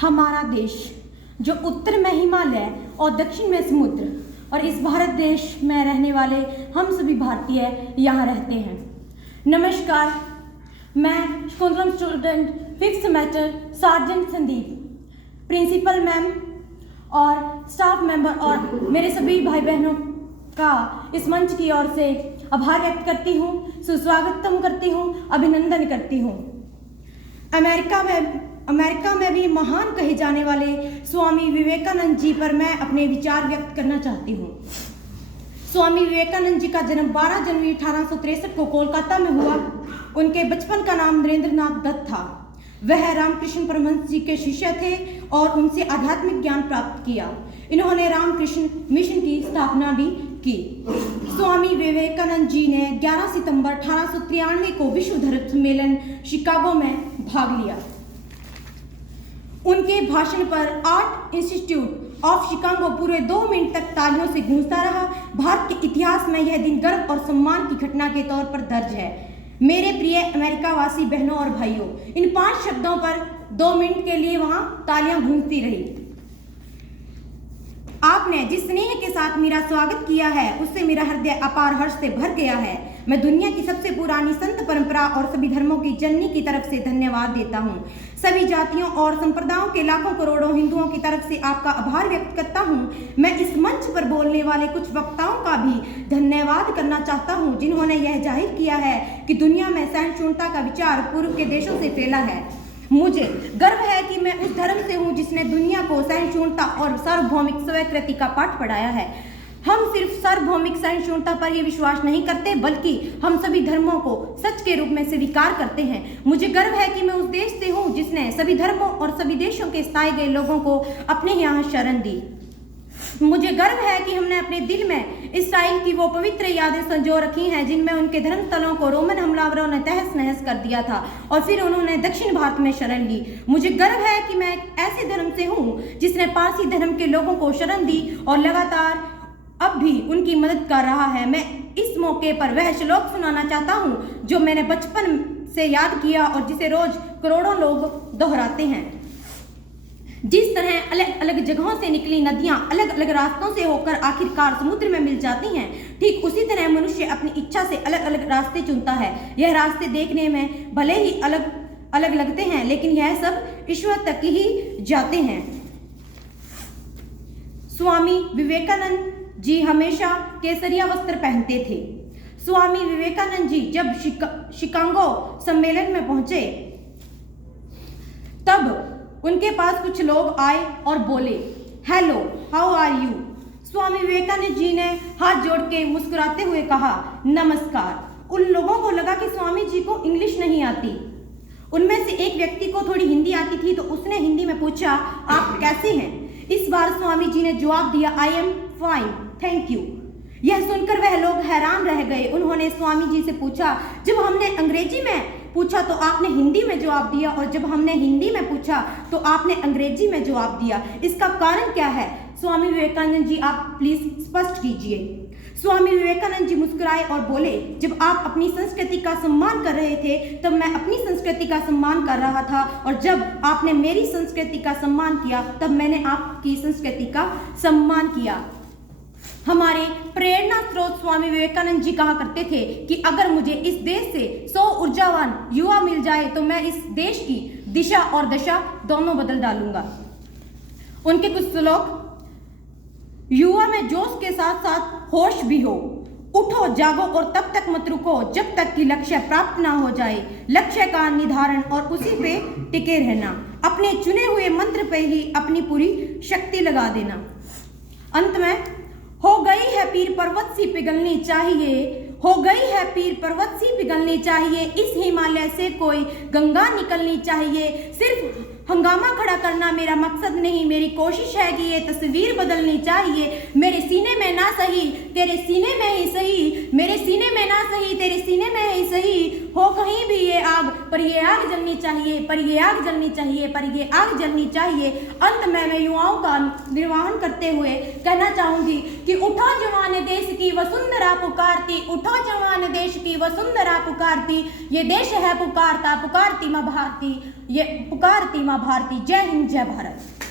हमारा देश जो उत्तर में हिमालय और दक्षिण में समुद्र और इस भारत देश में रहने वाले हम सभी भारतीय यहाँ रहते हैं। नमस्कार, मैं Shakuntalam student 5th semester sergeant Sandeep, principal ma'am और स्टाफ मेंबर और मेरे सभी भाई बहनों का इस मंच की ओर से आभार व्यक्त करती हूँ, सुस्वागतम करती हूँ, अभिनंदन करती हूँ। अमेरिका में भी महान कहे जाने वाले स्वामी विवेकानंद जी पर मैं अपने विचार व्यक्त करना चाहती हूँ। स्वामी विवेकानंद जी का जन्म 12 जनवरी 1863 को कोलकाता में हुआ। उनके बचपन का नाम नरेंद्रनाथ दत्त था। वह रामकृष्ण परमहंस जी के शिष्य थे और उनसे आध्यात्मिक ज्ञान प्राप्त किया। इन्होंने रामकृष्ण मिशन की स्थापना भी की। स्वामी विवेकानंद जी ने 11 सितंबर 1893 को विश्व धर्म सम्मेलन शिकागो में भाग लिया। उनके भाषण पर आर्ट इंस्टीट्यूट ऑफ शिकागो पूरे 2 मिनट तक तालियों से गूंजता रहा। भारत के इतिहास में यह दिन गर्व और सम्मान की घटना के तौर पर दर्ज है। मेरे प्रिय अमेरिकावासी बहनों और भाइयों, इन 5 शब्दों पर 2 मिनट के लिए वहां तालियां गूंजती रही। आपने जिस स्नेह के साथ मेरा स्वागत किया है उससे मेरा हृदय अपार हर्ष से भर गया है। मैं दुनिया की सबसे पुरानी संत परंपरा और सभी धर्मों की जननी की तरफ से धन्यवाद देता हूँ। सभी जातियों और संप्रदायों के लाखों करोड़ों हिंदुओं की तरफ से आपका आभार व्यक्त करता हूँ। मैं इस मंच पर बोलने वाले कुछ वक्ताओं का भी धन्यवाद करना चाहता हूँ जिन्होंने यह जाहिर किया है कि दुनिया में सहिष्णुता का विचार पूर्व के देशों से फैला है। मुझे गर्व है कि मैं उस धर्म से हूँ जिसने दुनिया को सहिष्णुता और सार्वभौमिक स्वीकृति का पाठ पढ़ाया है। हम सिर्फ सार्वभौमिक सहिष्णुता पर यह विश्वास नहीं करते बल्कि हम सभी धर्मों को सच के रूप में स्वीकार करते हैं। मुझे गर्व है कि मैं उस देश से हूँ जिसने सभी धर्मों और सभी देशों के स्थाए गए लोगों को अपने यहाँ शरण दी। मुझे गर्व है कि हमने अपने दिल में इसराइल की वो पवित्र यादें संजो रखी हैं जिनमें उनके धर्मस्थलों को रोमन हमलावरों ने तहस नहस कर दिया था और फिर उन्होंने दक्षिण भारत में शरण ली। मुझे गर्व है कि मैं एक ऐसे धर्म से हूँ जिसने पारसी धर्म के लोगों को शरण दी और लगातार अब भी उनकी मदद कर रहा है। मैं इस मौके पर वह श्लोक सुनाना चाहता हूँ जो मैंने बचपन से याद किया और जिसे रोज करोड़ों लोग दोहराते हैं। जिस तरह अलग अलग जगहों से निकली नदियां अलग अलग रास्तों से होकर आखिरकार समुद्र में मिल जाती हैं, ठीक उसी तरह मनुष्य अपनी इच्छा से अलग अलग रास्ते चुनता है। यह रास्ते देखने में भले ही अलग अलग लगते हैं लेकिन यह सब ईश्वर तक ही जाते हैं। स्वामी विवेकानंद जी हमेशा केसरिया वस्त्र पहनते थे। स्वामी विवेकानंद जी जब शिकागो सम्मेलन में पहुंचे तब उनके पास कुछ लोग आए और बोले, hello, how are you? Swami Vivekananda ji ने हाथ जोड़ के मुस्कुराते हुए कहा, नमस्कार। उन लोगों को लगा कि स्वामी जी को इंग्लिश नहीं आती। उनमें से एक व्यक्ति को थोड़ी हिंदी आती थी तो उसने हिंदी में पूछा, आप कैसे हैं? इस बार स्वामी जी ने जवाब दिया, I am fine, thank you. यह सुनकर वह लोग हैरान रह गए। उन्होंने स्वामी जी से पूछा, जब हमने अंग्रेजी में पूछा तो आपने हिंदी में जवाब दिया और जब हमने हिंदी में पूछा तो आपने अंग्रेजी में जवाब दिया, इसका कारण क्या है? स्वामी विवेकानंद जी, आप प्लीज स्पष्ट कीजिए। स्वामी विवेकानंद जी मुस्कुराए और बोले, जब आप अपनी संस्कृति का सम्मान कर रहे थे तब मैं अपनी संस्कृति का सम्मान कर रहा था और जब आपने मेरी संस्कृति का सम्मान किया तब मैंने आपकी संस्कृति का सम्मान किया। हमारे प्रेरणा स्रोत स्वामी विवेकानंद जी कहा करते थे कि अगर मुझे इस देश से 100 ऊर्जावान युवा मिल जाए तो मैं इस देश की दिशा और दशा दोनों बदल डालूंगा। उनके कुछ श्लोक, युवा में जोश के साथ साथ होश भी हो, उठो जागो और तब तक मत रुको जब तक कि लक्ष्य प्राप्त ना हो जाए। लक्ष्य का निर्धारण और उसी पे टिके रहना, अपने चुने हुए मंत्र पे ही अपनी पूरी शक्ति लगा देना। अंत में, हो गई है पीर पर्वत सी पिघलनी चाहिए, हो गई है पीर पर्वत सी पिघलनी चाहिए, इस हिमालय से कोई गंगा निकलनी चाहिए। सिर्फ हंगामा खड़ा करना मेरा मकसद नहीं, मेरी कोशिश है कि ये तस्वीर बदलनी चाहिए। मेरे सीने में ना सही तेरे सीने में ही सही, मेरे सीने में ना सही तेरे सीने में ही सही, हो कहीं भी ये आग, पर ये आग जलनी चाहिए, पर ये आग जलनी चाहिए, पर ये आग जलनी चाहिए। अंत में मैं युवाओं का निर्वहन करते हुए कहना चाहूंगी कि उठो जवान देश की वसुंधरा पुकारती, उठो जवान देश की वसुंधरा पुकारती, ये देश है पुकारता, पुकारती माँ भारती, ये पुकारती माँ भारती। जय हिंद, जय भारत।